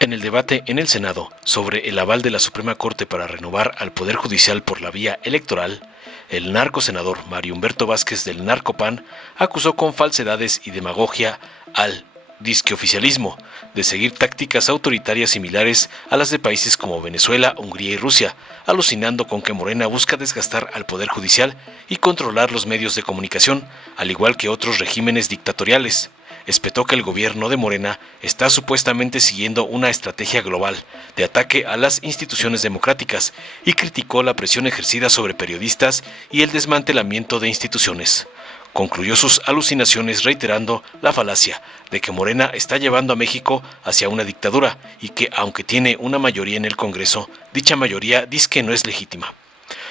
En el debate en el Senado sobre el aval de la Suprema Corte para renovar al Poder Judicial por la vía electoral, el narcosenador Mario Humberto Vázquez del Narcopan acusó con falsedades y demagogia al disqueoficialismo de seguir tácticas autoritarias similares a las de países como Venezuela, Hungría y Rusia, alucinando con que Morena busca desgastar al Poder Judicial y controlar los medios de comunicación, al igual que otros regímenes dictatoriales. Espetó que el gobierno de Morena está supuestamente siguiendo una estrategia global de ataque a las instituciones democráticas y criticó la presión ejercida sobre periodistas y el desmantelamiento de instituciones. Concluyó sus alucinaciones reiterando la falacia de que Morena está llevando a México hacia una dictadura y que, aunque tiene una mayoría en el Congreso, dicha mayoría dice que no es legítima.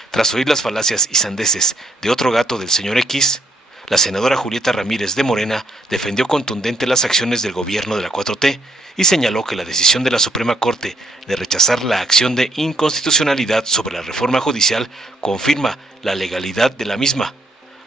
Tras oír las falacias y sandeces de otro gato del señor X, la senadora Julieta Ramírez de Morena defendió contundente las acciones del gobierno de la 4T y señaló que la decisión de la Suprema Corte de rechazar la acción de inconstitucionalidad sobre la reforma judicial confirma la legalidad de la misma.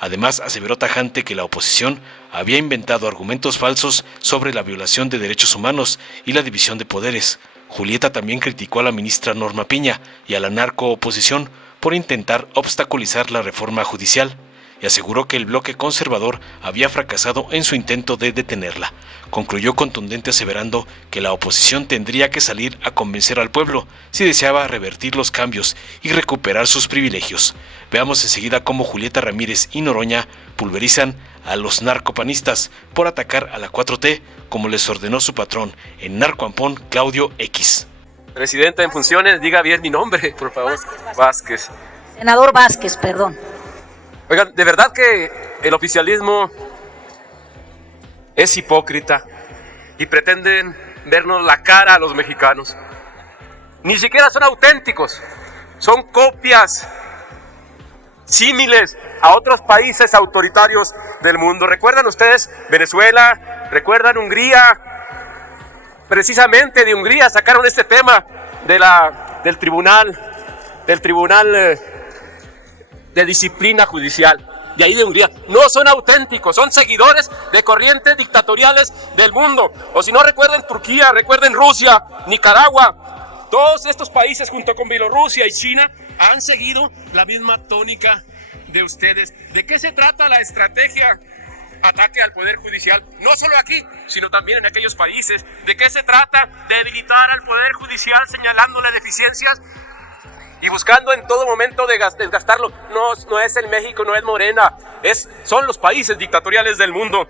Además, aseveró tajante que la oposición había inventado argumentos falsos sobre la violación de derechos humanos y la división de poderes. Julieta también criticó a la ministra Norma Piña y a la narcooposición por intentar obstaculizar la reforma judicial, y aseguró que el bloque conservador había fracasado en su intento de detenerla. Concluyó contundente aseverando que la oposición tendría que salir a convencer al pueblo si deseaba revertir los cambios y recuperar sus privilegios. Veamos enseguida cómo Julieta Ramírez y Noroña pulverizan a los narcopanistas por atacar a la 4T, como les ordenó su patrón en Narcoampón, Claudio X. Presidenta en funciones, diga bien mi nombre, por favor. Vázquez. Senador Vázquez, perdón. Oigan, de verdad que el oficialismo es hipócrita y pretenden vernos la cara a los mexicanos. Ni siquiera son auténticos, son copias símiles a otros países autoritarios del mundo. ¿Recuerdan ustedes Venezuela? ¿Recuerdan Hungría? Precisamente de Hungría sacaron este tema del tribunal de disciplina judicial, de ahí de Hungría. No son auténticos, son seguidores de corrientes dictatoriales del mundo. O si no, recuerden Turquía, recuerden Rusia, Nicaragua. Todos estos países junto con Bielorrusia y China han seguido la misma tónica de ustedes. ¿De qué se trata la estrategia ataque al Poder Judicial? No solo aquí, sino también en aquellos países. ¿De qué se trata? De debilitar al Poder Judicial señalándole deficiencias y buscando en todo momento desgastarlo. No es el México, no es Morena, son los países dictatoriales del mundo.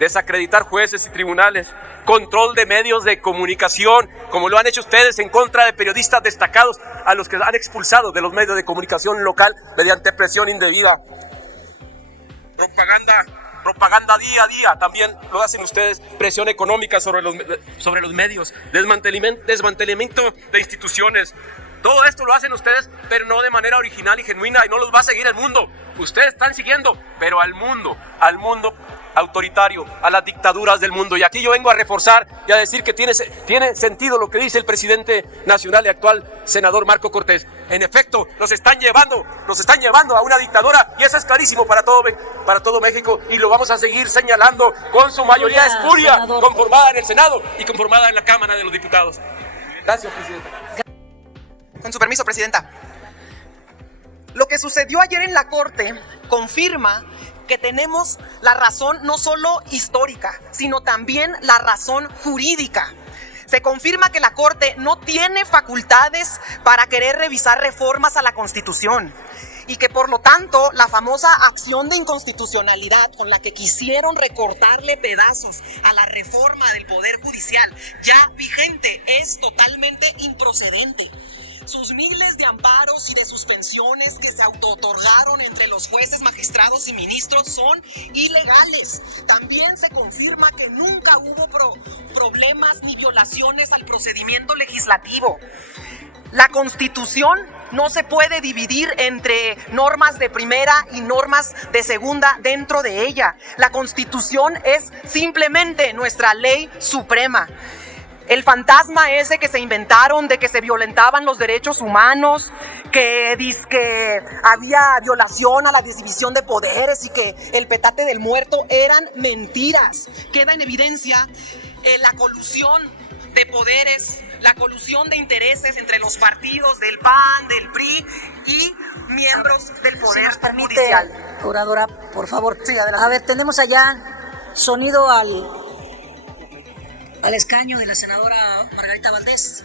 Desacreditar jueces y tribunales, control de medios de comunicación, como lo han hecho ustedes en contra de periodistas destacados a los que han expulsado de los medios de comunicación local mediante presión indebida. Propaganda día a día, también lo hacen ustedes, presión económica sobre los medios, desmantelamiento de instituciones. Todo esto lo hacen ustedes, pero no de manera original y genuina, y no los va a seguir el mundo. Ustedes están siguiendo, pero al mundo autoritario, a las dictaduras del mundo. Y aquí yo vengo a reforzar y a decir que tiene sentido lo que dice el presidente nacional y actual senador Marco Cortés. En efecto, nos están llevando a una dictadura, y eso es clarísimo para todo México, y lo vamos a seguir señalando con su mayoría espuria, conformada en el Senado y conformada en la Cámara de los Diputados. Gracias, presidente. Con su permiso, presidenta. Lo que sucedió ayer en la Corte confirma que tenemos la razón no solo histórica, sino también la razón jurídica. Se confirma que la Corte no tiene facultades para querer revisar reformas a la Constitución, y que por lo tanto la famosa acción de inconstitucionalidad con la que quisieron recortarle pedazos a la reforma del Poder Judicial ya vigente es totalmente improcedente. Sus miles de amparos y de suspensiones que se autootorgaron entre los jueces, magistrados y ministros son ilegales. También se confirma que nunca hubo problemas ni violaciones al procedimiento legislativo. La Constitución no se puede dividir entre normas de primera y normas de segunda dentro de ella. La Constitución es simplemente nuestra ley suprema. El fantasma ese que se inventaron de que se violentaban los derechos humanos, que dizque había violación a la división de poderes y que el petate del muerto, eran mentiras. Queda en evidencia la colusión de poderes, la colusión de intereses entre los partidos del PAN, del PRI y miembros del Poder Si nos permite, Judicial. oradora, por favor. Sí, adelante. A ver, tenemos allá sonido al escaño de la senadora Margarita Valdés.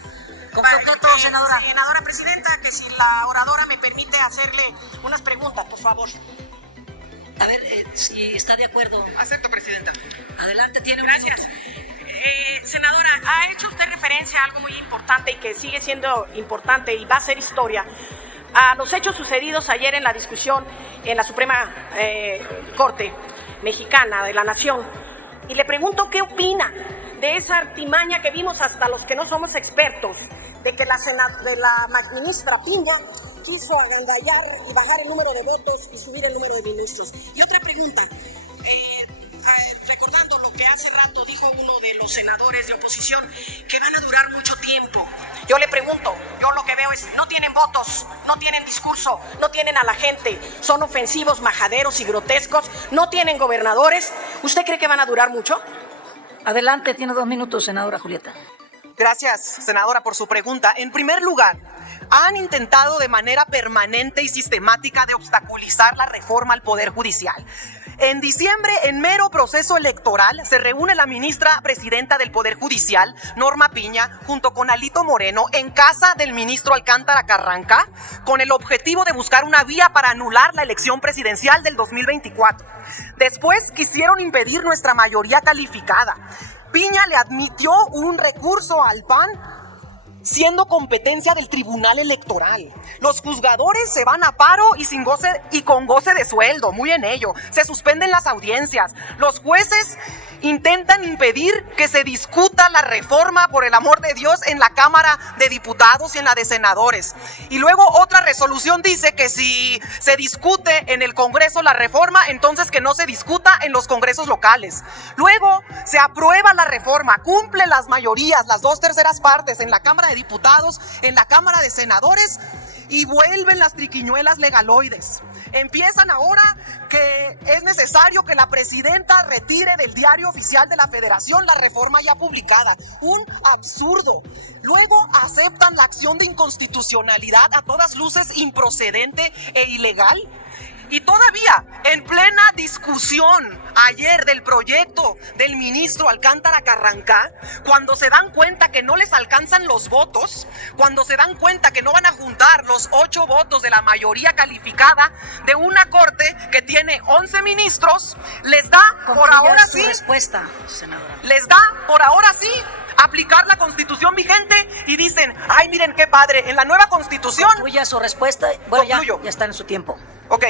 ¿Con qué objeto, senadora? Senadora presidenta, que si la oradora me permite hacerle unas preguntas, por favor. A ver, si está de acuerdo. Acepto, presidenta. Adelante, tiene un Gracias. minuto. Senadora, ha hecho usted referencia a algo muy importante y que sigue siendo importante y va a ser historia. A los hechos sucedidos ayer en la discusión en la Suprema Corte Mexicana de la Nación. Y le pregunto qué opina de esa artimaña que vimos hasta los que no somos expertos, de que la ministra Piña quiso agandallar y bajar el número de votos y subir el número de ministros. Y otra pregunta, recordando lo que hace rato dijo uno de los senadores de oposición, que van a durar mucho tiempo. Yo le pregunto, yo lo que veo es, no tienen votos, no tienen discurso, no tienen a la gente, son ofensivos, majaderos y grotescos, no tienen gobernadores. ¿Usted cree que van a durar mucho? Adelante, tiene 2 minutos, senadora Julieta. Gracias, senadora, por su pregunta. En primer lugar, han intentado de manera permanente y sistemática de obstaculizar la reforma al Poder Judicial. En diciembre, en mero proceso electoral, se reúne la ministra presidenta del Poder Judicial, Norma Piña, junto con Alito Moreno, en casa del ministro Alcántara Carranca, con el objetivo de buscar una vía para anular la elección presidencial del 2024. Después quisieron impedir nuestra mayoría calificada. Piña le admitió un recurso al PAN, siendo competencia del Tribunal Electoral. Los juzgadores se van a paro y con goce de sueldo, muy en ello. Se suspenden las audiencias. Los jueces intentan impedir que se discuta la reforma, por el amor de Dios, en la Cámara de Diputados y en la de Senadores. Y luego otra resolución dice que si se discute en el Congreso la reforma, entonces que no se discuta en los congresos locales. Luego se aprueba la reforma, cumple las mayorías, las 2/3 partes en la Cámara de Diputados, en la Cámara de Senadores, y vuelven las triquiñuelas legaloides. Empiezan ahora que es necesario que la presidenta retire del Diario Oficial de la Federación la reforma ya publicada. Un absurdo. Luego aceptan la acción de inconstitucionalidad, a todas luces improcedente e ilegal. Y todavía, en plena discusión ayer del proyecto del ministro Alcántara Carranca, cuando se dan cuenta que no les alcanzan los votos, cuando se dan cuenta que no van a juntar los 8 votos de la mayoría calificada de una corte que tiene 11 ministros, les da por ahora sí, respuesta, senadora. les da por ahora sí aplicar la Constitución vigente y dicen, ay, miren qué padre, en la nueva Constitución... Concluya su respuesta. Bueno, ya está en su tiempo. Ok,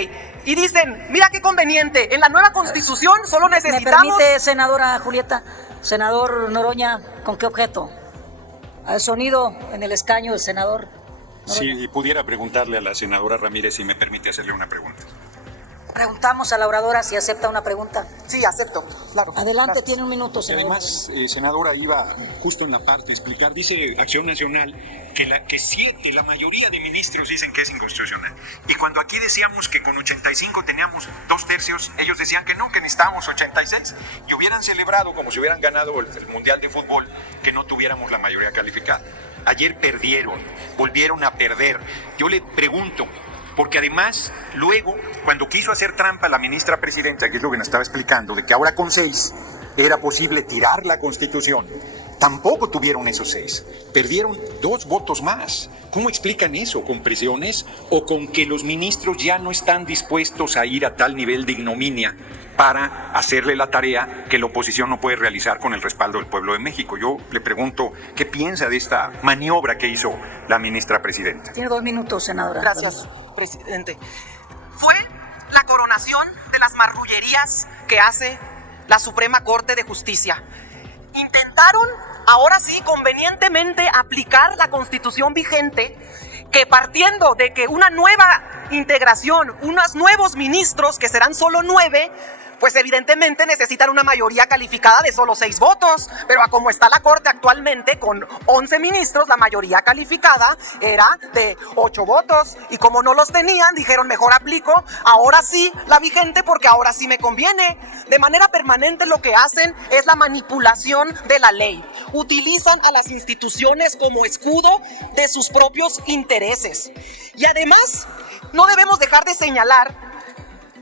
y dicen, mira qué conveniente, en la nueva Constitución solo necesitamos... ¿Me permite, senadora Julieta? Senador Noroña, ¿con qué objeto? Al sonido en el escaño del senador Noroña. Si pudiera preguntarle a la senadora Ramírez si me permite hacerle una pregunta. Preguntamos a la oradora si acepta una pregunta. Sí, acepto, claro. Adelante, Gracias. tiene un minuto, Y senadora. además, senadora, iba justo en la parte de explicar, dice Acción Nacional que 7, la mayoría de ministros dicen que es inconstitucional. Y cuando aquí decíamos que con 85 teníamos 2/3, ellos decían que no, que necesitábamos 86 y hubieran celebrado como si hubieran ganado el Mundial de Fútbol que no tuviéramos la mayoría calificada. Ayer perdieron, volvieron a perder. Yo le pregunto, porque además, luego, cuando quiso hacer trampa la ministra presidenta, que es lo que nos estaba explicando, de que ahora con 6 era posible tirar la Constitución, tampoco tuvieron esos 6. Perdieron 2 votos más. ¿Cómo explican eso? ¿Con presiones o con que los ministros ya no están dispuestos a ir a tal nivel de ignominia para hacerle la tarea que la oposición no puede realizar con el respaldo del pueblo de México? Yo le pregunto, ¿qué piensa de esta maniobra que hizo la ministra presidenta? Tiene 2 minutos, senadora. Gracias, presidente. Fue la coronación de las marrullerías que hace la Suprema Corte de Justicia. Intentaron, ahora sí, convenientemente aplicar la Constitución vigente, que partiendo de que una nueva integración, unos nuevos ministros, que serán solo 9, Pues evidentemente necesitan una mayoría calificada de solo 6 votos, pero a como está la Corte actualmente con 11 ministros, la mayoría calificada era de 8 votos, y como no los tenían, dijeron mejor aplico ahora sí la vigente porque ahora sí me conviene. De manera permanente lo que hacen es la manipulación de la ley. Utilizan a las instituciones como escudo de sus propios intereses. Y además, no debemos dejar de señalar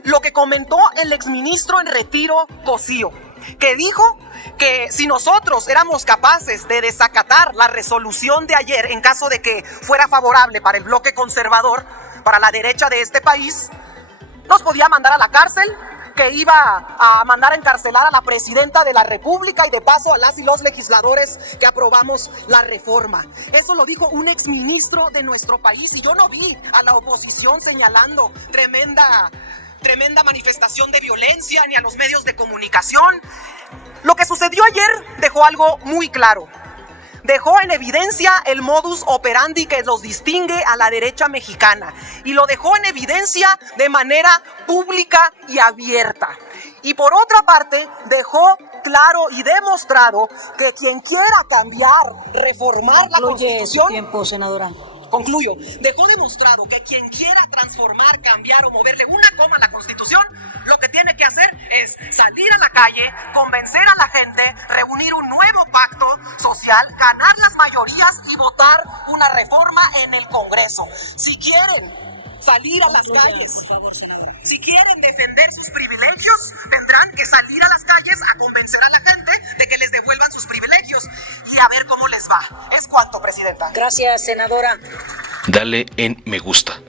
lo que comentó el exministro en retiro, Cosío, que dijo que si nosotros éramos capaces de desacatar la resolución de ayer en caso de que fuera favorable para el bloque conservador, para la derecha de este país, nos podía mandar a la cárcel, que iba a mandar a encarcelar a la presidenta de la República y de paso a las y los legisladores que aprobamos la reforma. Eso lo dijo un exministro de nuestro país, y yo no vi a la oposición señalando tremenda manifestación de violencia ni a los medios de comunicación. Lo que sucedió ayer dejó algo muy claro. Dejó en evidencia el modus operandi que los distingue a la derecha mexicana, y lo dejó en evidencia de manera pública y abierta. Y por otra parte, dejó claro y demostrado que quien quiera cambiar, reformar la Constitución... Tiempo, senadora. Concluyo. Dejó demostrado que quien quiera transformar, cambiar o moverle una coma a la Constitución, lo que tiene que hacer es salir a la calle, convencer a la gente, reunir un nuevo pacto social, ganar las mayorías y votar una reforma en el Congreso. Si quieren salir a las calles, si quieren defender sus privilegios, tendrán que salir a las calles a convencer a la gente de que les devuelvan sus privilegios, y a ver cómo les va. Es cuanto, presidenta. Gracias, senadora. Dale en me gusta,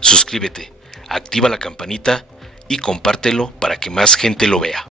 suscríbete, activa la campanita y compártelo para que más gente lo vea.